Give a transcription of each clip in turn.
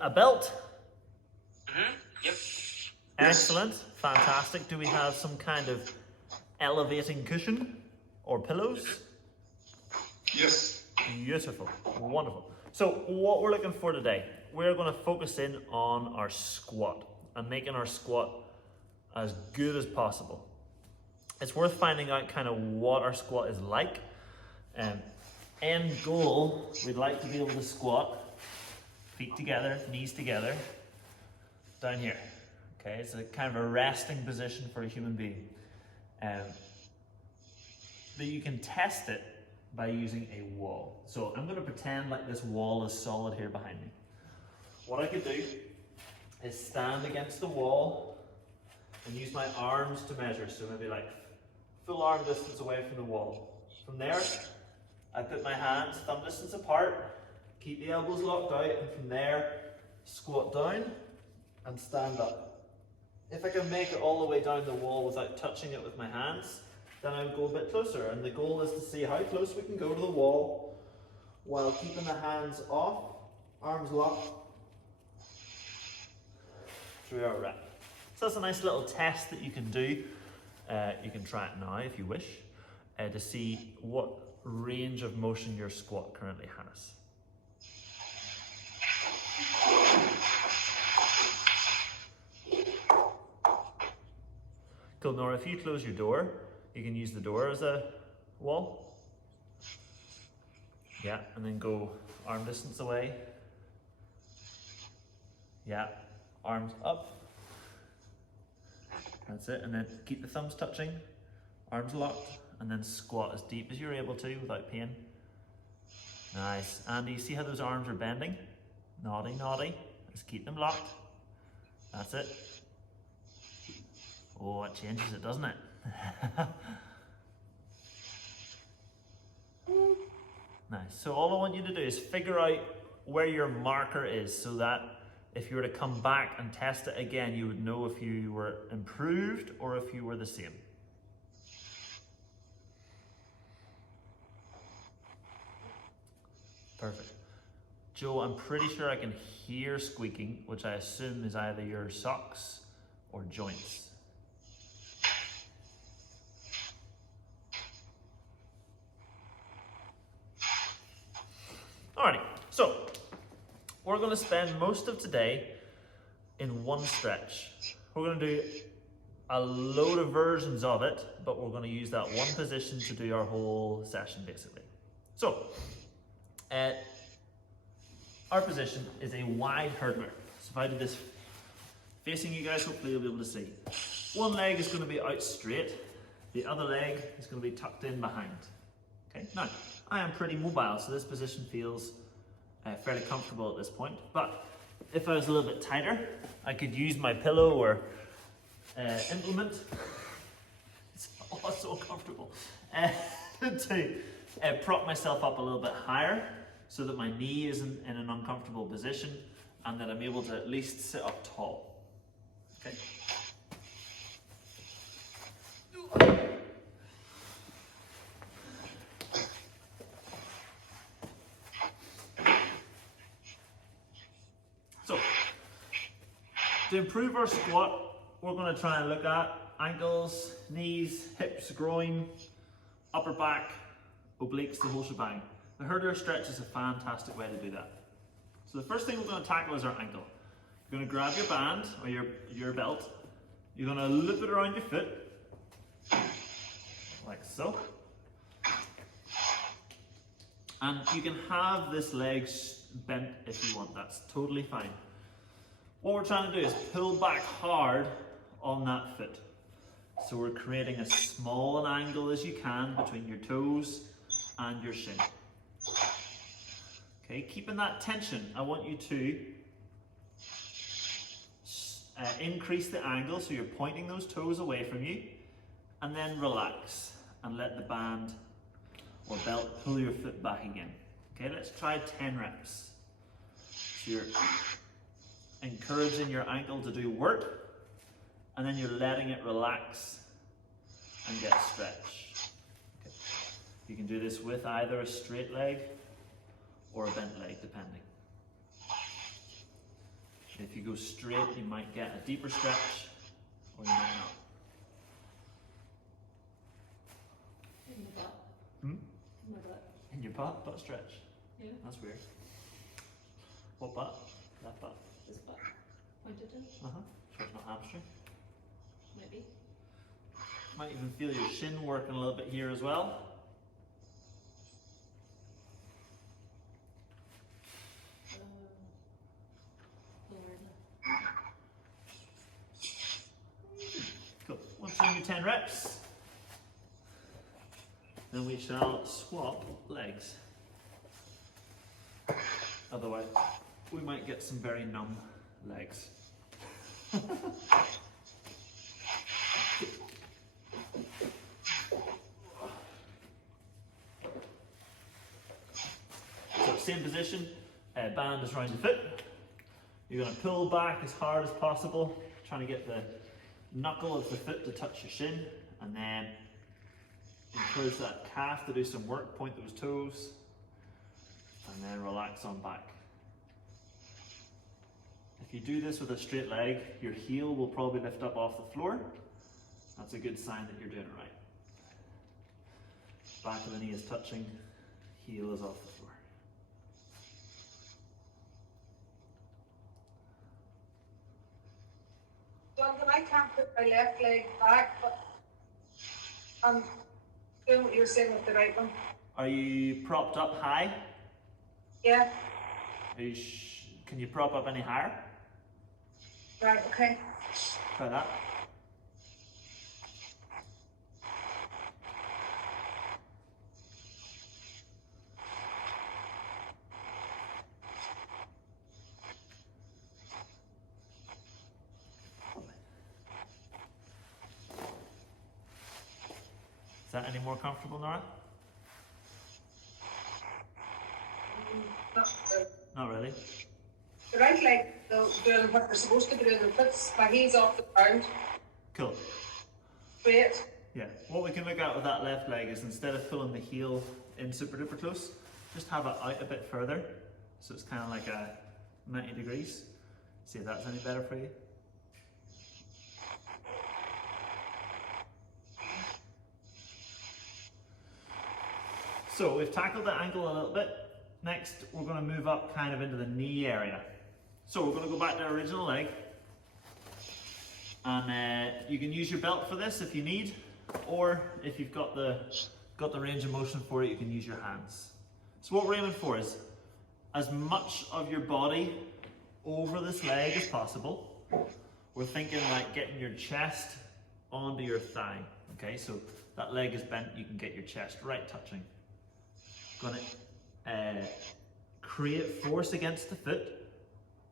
a belt? Yep. Excellent, fantastic. Do we have some kind of elevating cushion or pillows? Yes. Beautiful, wonderful. So what we're looking for today, we're going to focus in on our squat and making our squat as good as possible. It's worth finding out kind of what our squat is like. End goal, we'd like to be able to squat, feet together, knees together, down here. Okay, it's a kind of a resting position for a human being. But you can test it by using a wall. So I'm going to pretend like this wall is solid here behind me. What I could do is stand against the wall and use my arms to measure. So maybe like full arm distance away from the wall. From there, I put my hands thumb distance apart, keep the elbows locked out, and from there, squat down and stand up. If I can make it all the way down the wall without touching it with my hands, then I would go a bit closer. And the goal is to see how close we can go to the wall while keeping the hands off, arms locked, through our rep. So that's a nice little test that you can do. You can try it now if you wish, to see what range of motion your squat currently has. Cool, Nora, if you close your door, you can use the door as a wall. Yeah, and then go arm distance away. Yeah, arms up. That's it, and then keep the thumbs touching, arms locked, and then squat as deep as you're able to without pain. Nice, and you see how those arms are bending? Naughty, naughty. Just keep them locked. That's it. Oh, it changes it, doesn't it? Nice, so all I want you to do is figure out where your marker is so that if you were to come back and test it again, you would know if you were improved or if you were the same. Perfect. Joe, I'm pretty sure I can hear squeaking, which I assume is either your socks or joints. Alrighty, so we're going to spend most of today in one stretch. We're going to do a load of versions of it, but we're going to use that one position to do our whole session basically. So, our position is a wide hurdler. So if I do this facing you guys, hopefully you'll be able to see. One leg is going to be out straight, the other leg is going to be tucked in behind. Okay, now I am pretty mobile, so this position feels fairly comfortable at this point, but if I was a little bit tighter, I could use my pillow or implement. It's so comfortable to prop myself up a little bit higher so that my knee isn't in an uncomfortable position and that I'm able to at least sit up tall. Okay. So, to improve our squat, we're going to try and look at ankles, knees, hips, groin, upper back, obliques, the whole shebang. The hurdler stretch is a fantastic way to do that. So the first thing we're going to tackle is our ankle. You're going to grab your band or your belt. You're going to loop it around your foot, like so. And you can have this leg bent if you want, that's totally fine. What we're trying to do is pull back hard on that foot. So we're creating as small an angle as you can between your toes and your shin. Okay, keeping that tension, I want you to increase the angle so you're pointing those toes away from you, and then relax and let the band or belt pull your foot back again. Okay, let's try 10 reps. So you're encouraging your ankle to do work, and then you're letting it relax and get stretch. Okay. You can do this with either a straight leg or a bent leg, depending. If you go straight, you might get a deeper stretch, or you might not. In the butt. Hmm? In my butt. In your butt stretch. Yeah. That's weird. What butt? That butt. This butt. Pointed in. Uh-huh. So it's not hamstring. Maybe. Might even feel your shin working a little bit here as well. Lower Cool. Once you're in your 10 reps, then we shall swap legs. Otherwise, we might get some very numb legs. So same position, band is around your foot. You're going to pull back as hard as possible, trying to get the knuckle of the foot to touch your shin, and then encourage that calf to do some work, point those toes, and then relax on back. If you do this with a straight leg, your heel will probably lift up off the floor. That's a good sign that you're doing it right. Back of the knee is touching, heel is off the floor. Jonathan, I can't put my left leg back, but I'm doing what you're saying with the right one. Are you propped up high? Yeah, Are you can you prop up any higher? right, okay. Try that. Is that any more comfortable, Nora? Not good. Not really. The right leg, though, doing what they're supposed to be doing, and puts my heels off the ground, Cool. straight. Yeah. What we can look at with that left leg is instead of pulling the heel in super duper close, just have it out a bit further. So it's kind of like a 90 degrees. See if that's any better for you. So we've tackled the ankle a little bit. Next, we're going to move up kind of into the knee area. So we're going to go back to our original leg. And you can use your belt for this if you need, or if you've got the range of motion for it, you can use your hands. So what we're aiming for is as much of your body over this leg as possible. We're thinking like getting your chest onto your thigh. Okay, so that leg is bent, you can get your chest right touching. Gonna create force against the foot,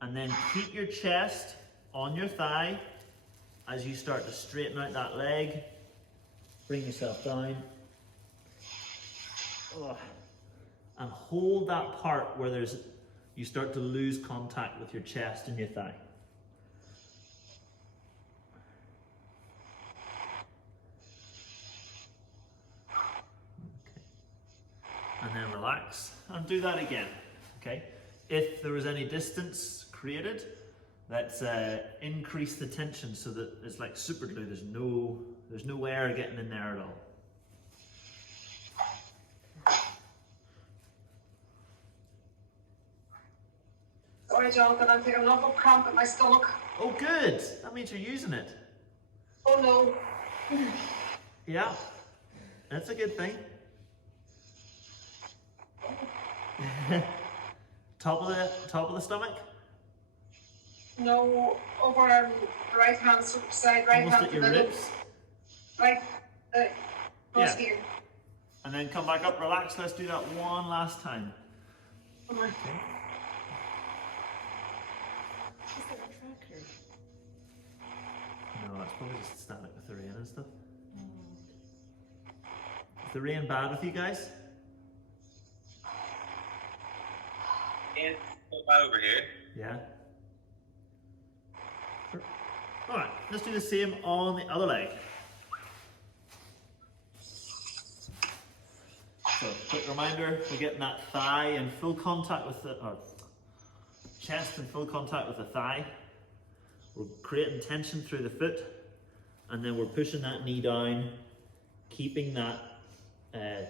and then keep your chest on your thigh as you start to straighten out that leg. Bring yourself down. Ugh. And hold that part where you start to lose contact with your chest and your thigh. And then relax and do that again. Okay. If there was any distance created, let's increase the tension so that it's like super glue. There's no air getting in there at all. Sorry, Jonathan, I'm taking an awful cramp in my stomach. Oh, good. That means you're using it. Oh no. Yeah, that's a good thing. Top of the stomach. No, over on the right hand side, right Almost hand at your middle. ribs. Right, Yeah. here. And then come back up, relax. Let's do that one last time. Come on. Is that a tracker? No, that's probably just static with the rain and stuff. Oh. Is the rain bad with you guys? It's over here. Yeah. Sure. All right, let's do the same on the other leg. So, quick reminder, we're getting that thigh in full contact with the, or chest in full contact with the thigh. We're creating tension through the foot, and then we're pushing that knee down, keeping that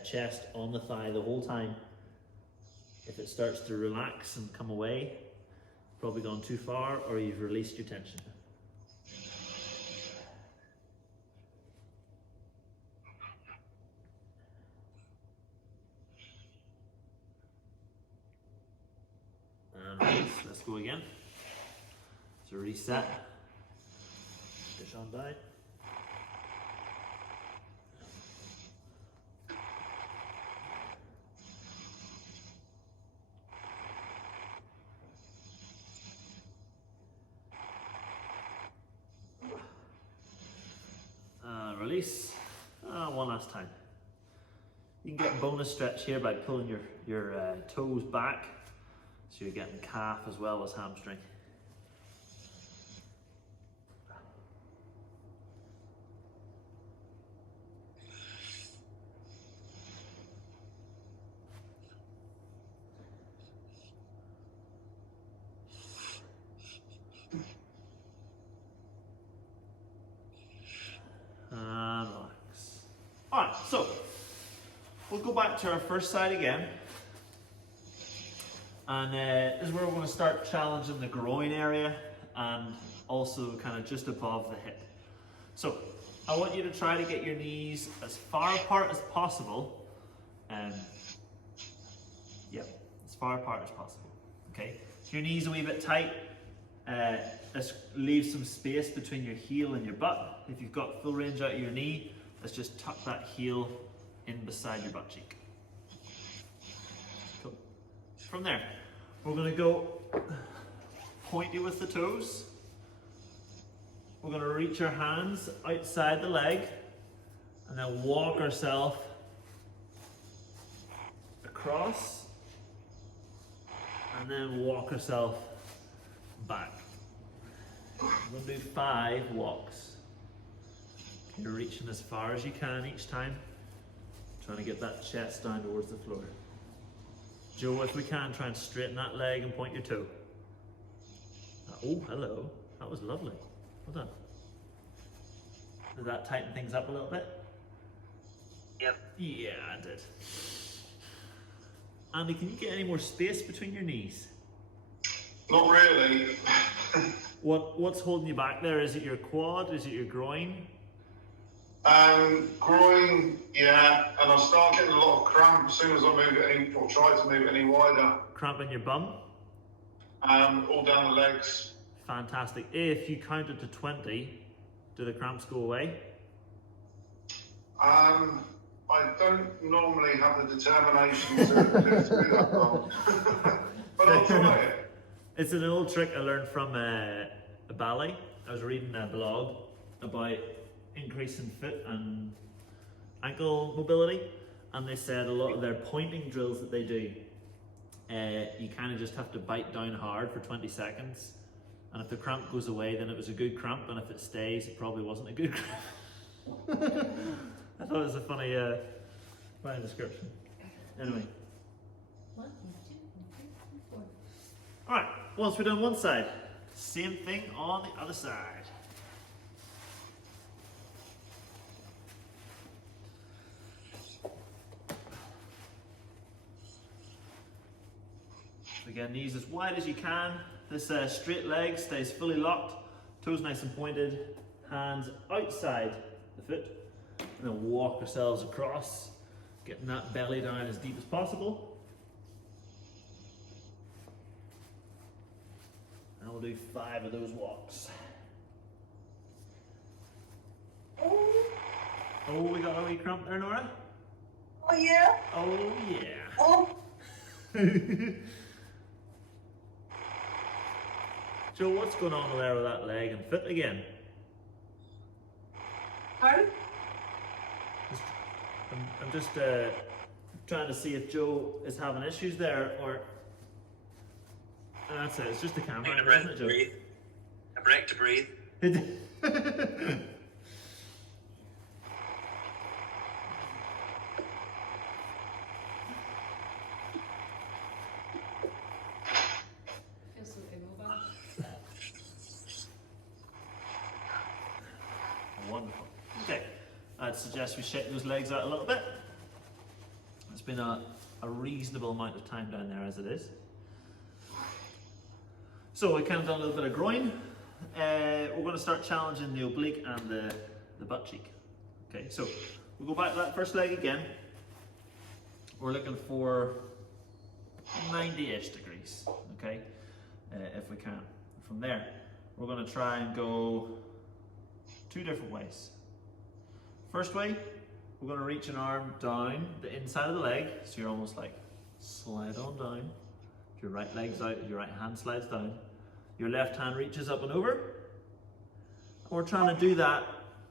chest on the thigh the whole time. If it starts to relax and come away, it's probably gone too far, or you've released your tension. And release. Let's go again. So reset. Push on down. Release. One last time. You can get a bonus stretch here by pulling your toes back, so you're getting calf as well as hamstring. And relax. Alright, so we'll go back to our first side again. And this is where we're going to start challenging the groin area and also kind of just above the hip. So I want you to try to get your knees as far apart as possible. Yep, as far apart as possible. Okay, if your knees are a wee bit tight, let's leave some space between your heel and your butt. If you've got full range out of your knee, let's just tuck that heel in beside your butt cheek. Cool. From there, we're going to go pointy with the toes. We're going to reach our hands outside the leg and then walk ourselves across and then walk ourselves back. We're going to do 5 walks. You're reaching as far as you can each time, trying to get that chest down towards the floor. Joe, if we can, try and straighten that leg and point your toe. Oh, hello. That was lovely. Well done. Did that tighten things up a little bit? Yep. Yeah, I did. Andy, can you get any more space between your knees? Not really. What's holding you back there? Is it your quad? Is it your groin? Groin, yeah, and I start getting a lot of cramp as soon as I move it or try to move it any wider. Cramp in your bum? All down the legs. Fantastic. If you counted to 20, do the cramps go away? I don't normally have the determination to live through that long. But I'll try it. It's an old trick I learned from a ballet. I was reading a blog about increasing foot and ankle mobility, and they said a lot of their pointing drills that they do, you kind of just have to bite down hard for 20 seconds, and if the cramp goes away, then it was a good cramp, and if it stays, it probably wasn't a good cramp. I thought it was a funny description. Anyway. 1, 2, 3, 4. Alright, once we've done one side, same thing on the other side. Again, knees as wide as you can. This straight leg stays fully locked, toes nice and pointed, hands outside the foot, and then walk ourselves across, getting that belly down as deep as possible. And we'll do 5 of those walks. Oh, we got a wee cramp there, Nora? Oh yeah? Oh, yeah. Oh, Joe, what's going on there with that leg and foot again? how? I'm just trying to see if Joe is having issues there, or that's it. It's just the camera, Take a isn't breath it, to breathe. A break to breathe. Joe? Feels so I'd suggest we shake those legs out a little bit. It's been a reasonable amount of time down there as it is. So we kind of done a little bit of groin. We're going to start challenging the oblique and the butt cheek. Okay, so we'll go back to that first leg again. We're looking for 90-ish degrees, okay, if we can. From there, we're going to try and go 2 different ways. First way, we're going to reach an arm down the inside of the leg, so you're almost like slide on down. Your right leg's out, your right hand slides down. Your left hand reaches up and over. And we're trying to do that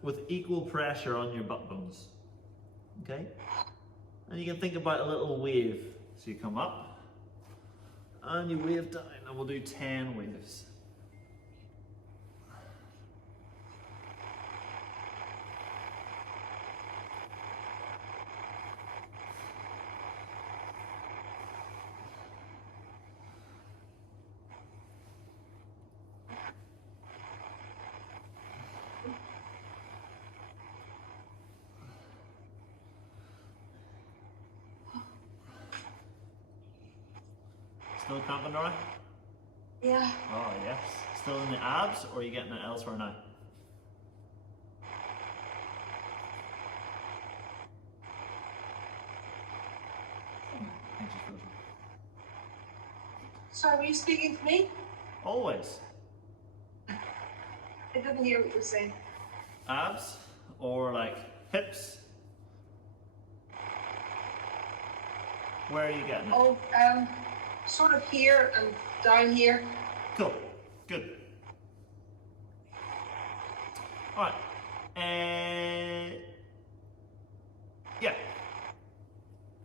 with equal pressure on your butt bones, okay? And you can think about a little wave. So you come up and you wave down, and we'll do 10 waves. Still cramping, Nora? Yeah. Oh yes. Still in the abs, or are you getting it elsewhere now? Sorry, were you speaking to me? Always. I didn't hear what you were saying. Abs, or like hips? Where are you getting it? Oh, sort of here and down here. Cool. Good. Alright. Yeah.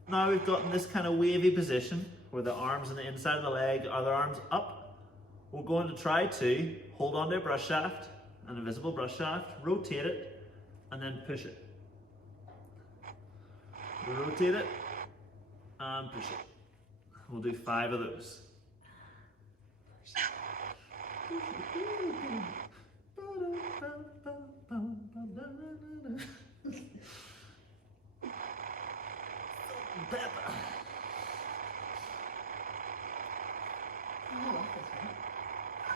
Now we've got in this kind of wavy position where the arms on the inside of the leg are the arms up. We're going to try to hold on to a brush shaft, an invisible brush shaft, rotate it, and then push it. We'll rotate it and push it. We'll do 5 of those.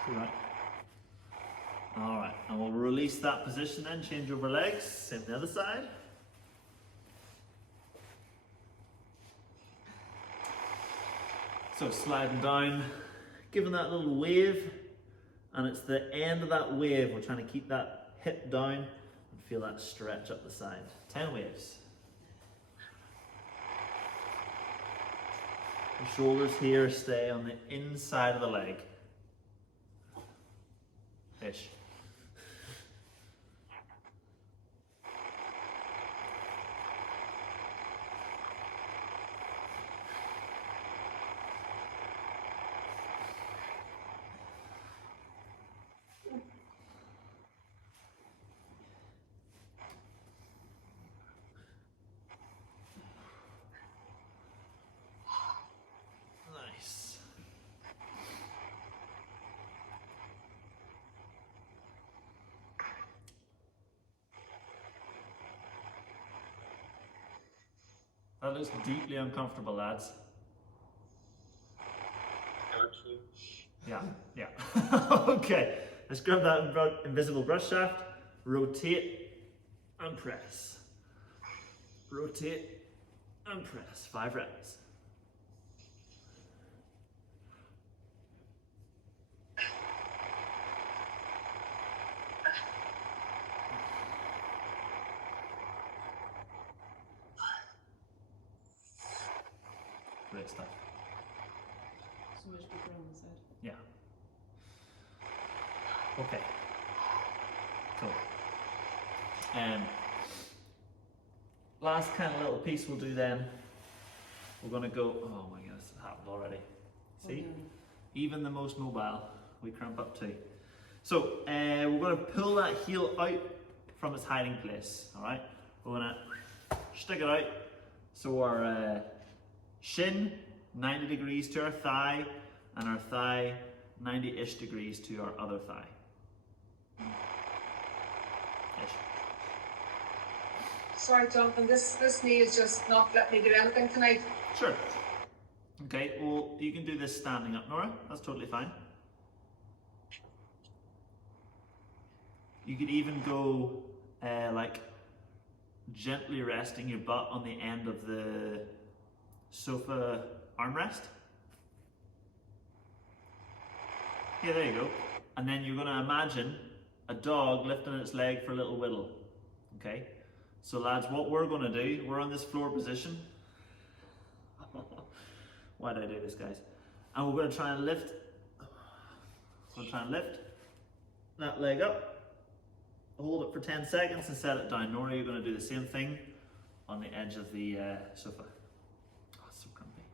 Right. Alright, and we'll release that position then, change over legs, same the other side. So sliding down, giving that little wave, and it's the end of that wave, we're trying to keep that hip down and feel that stretch up the side. 10 waves. The shoulders here stay on the inside of the leg. Ish. Nice. That looks deeply uncomfortable, lads. Yeah, yeah. Okay, let's grab that invisible brush shaft, rotate and press. Rotate and press. 5 reps. Great stuff. So much deeper on the side. Yeah. Okay. Cool. Last kind of little piece we'll do then. We're gonna go. Oh my goodness, it happened already. See, even the most mobile, we cramp up too. So we're gonna pull that heel out from its hiding place. All right. We're gonna stick it out. So our shin 90 degrees to our thigh, and our thigh 90-ish degrees to our other thigh. Ish. Sorry, Jonathan, this knee is just not letting me do anything tonight. Sure. Okay, well, you can do this standing up, Nora. That's totally fine. You could even go like gently resting your butt on the end of the sofa armrest. Yeah, there you go. And then you're going to imagine a dog lifting its leg for a little whittle. Okay? So lads, what we're going to do, we're on this floor position. Why did I do this, guys? And we're going to try and lift. That leg up. Hold it for 10 seconds and set it down. Nora, you're going to do the same thing on the edge of the sofa. Oh, it's so crumpy.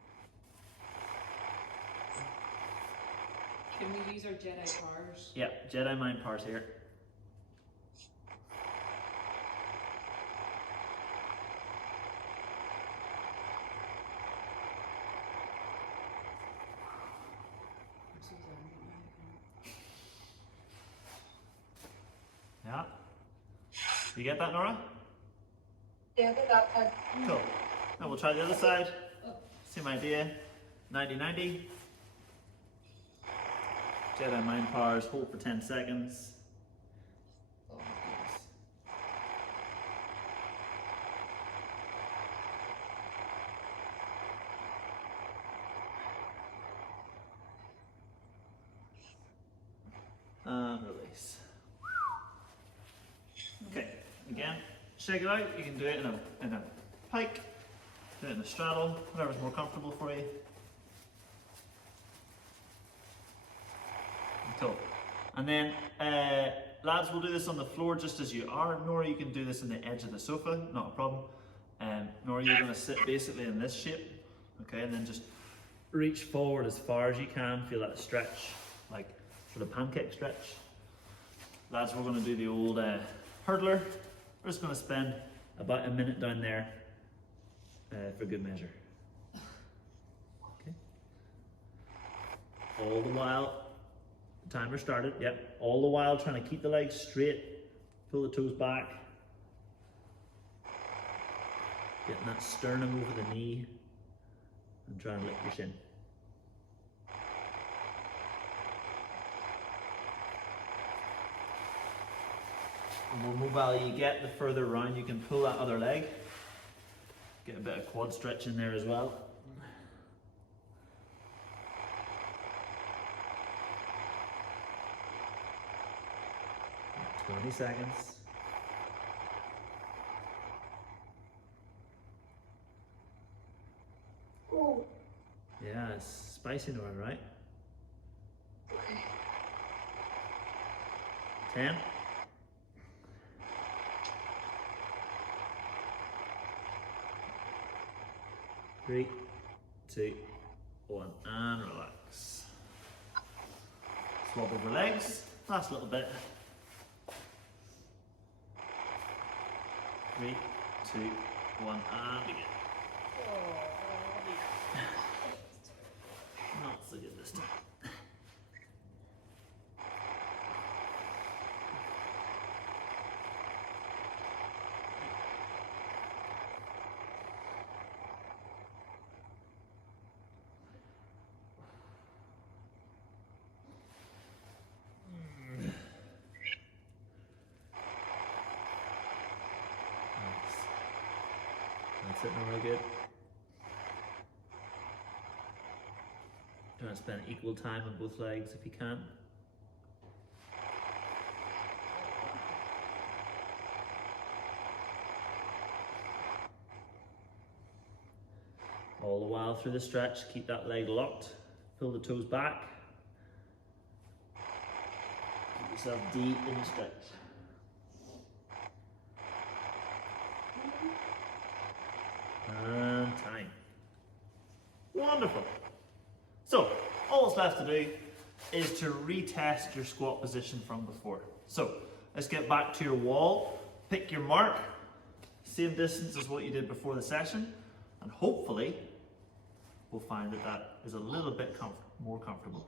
Can we use our Jedi powers? Yeah, Jedi mind powers here. Yeah. You get that, Nora? Yeah, do that. Cool. Now we'll try the other side. Same idea. 90-90. Jedi mind powers, hold for 10 seconds. Oh my goodness. And release. Okay, again, shake it out. You can do it in a pike, do it in a straddle, whatever's more comfortable for you. Cool. And then, lads, we'll do this on the floor just as you are. Nora, you can do this on the edge of the sofa, not a problem. Nora, you're going to sit basically in this shape, okay, and then just reach forward as far as you can. Feel that stretch, like sort of pancake stretch. Lads, we're going to do the old hurdler. We're just going to spend about a minute down there for good measure. Okay. All the while, the timer started, yep. All the while trying to keep the legs straight, pull the toes back. Getting that sternum over the knee and try and lift your shin. The more mobile you get, the further around you can pull that other leg. Get a bit of quad stretch in there as well. 20 seconds. Oh, Yeah, it's spicy Nora, right? 10. Three, two, one, and relax. Swap over legs. Last little bit. 3, 2, 1, and begin. Not so good this time. That's it, really good. Try to spend equal time on both legs if you can. All the while through the stretch, keep that leg locked, pull the toes back. Keep yourself deep in the stretch. And time. Wonderful. So, all that's left to do is to retest your squat position from before. So, let's get back to your wall, pick your mark, same distance as what you did before the session, and hopefully we'll find that that is a little bit more comfortable.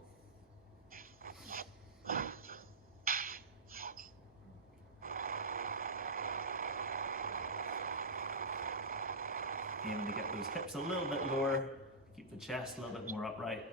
aiming to get those hips a little bit lower, keep the chest a little bit more upright.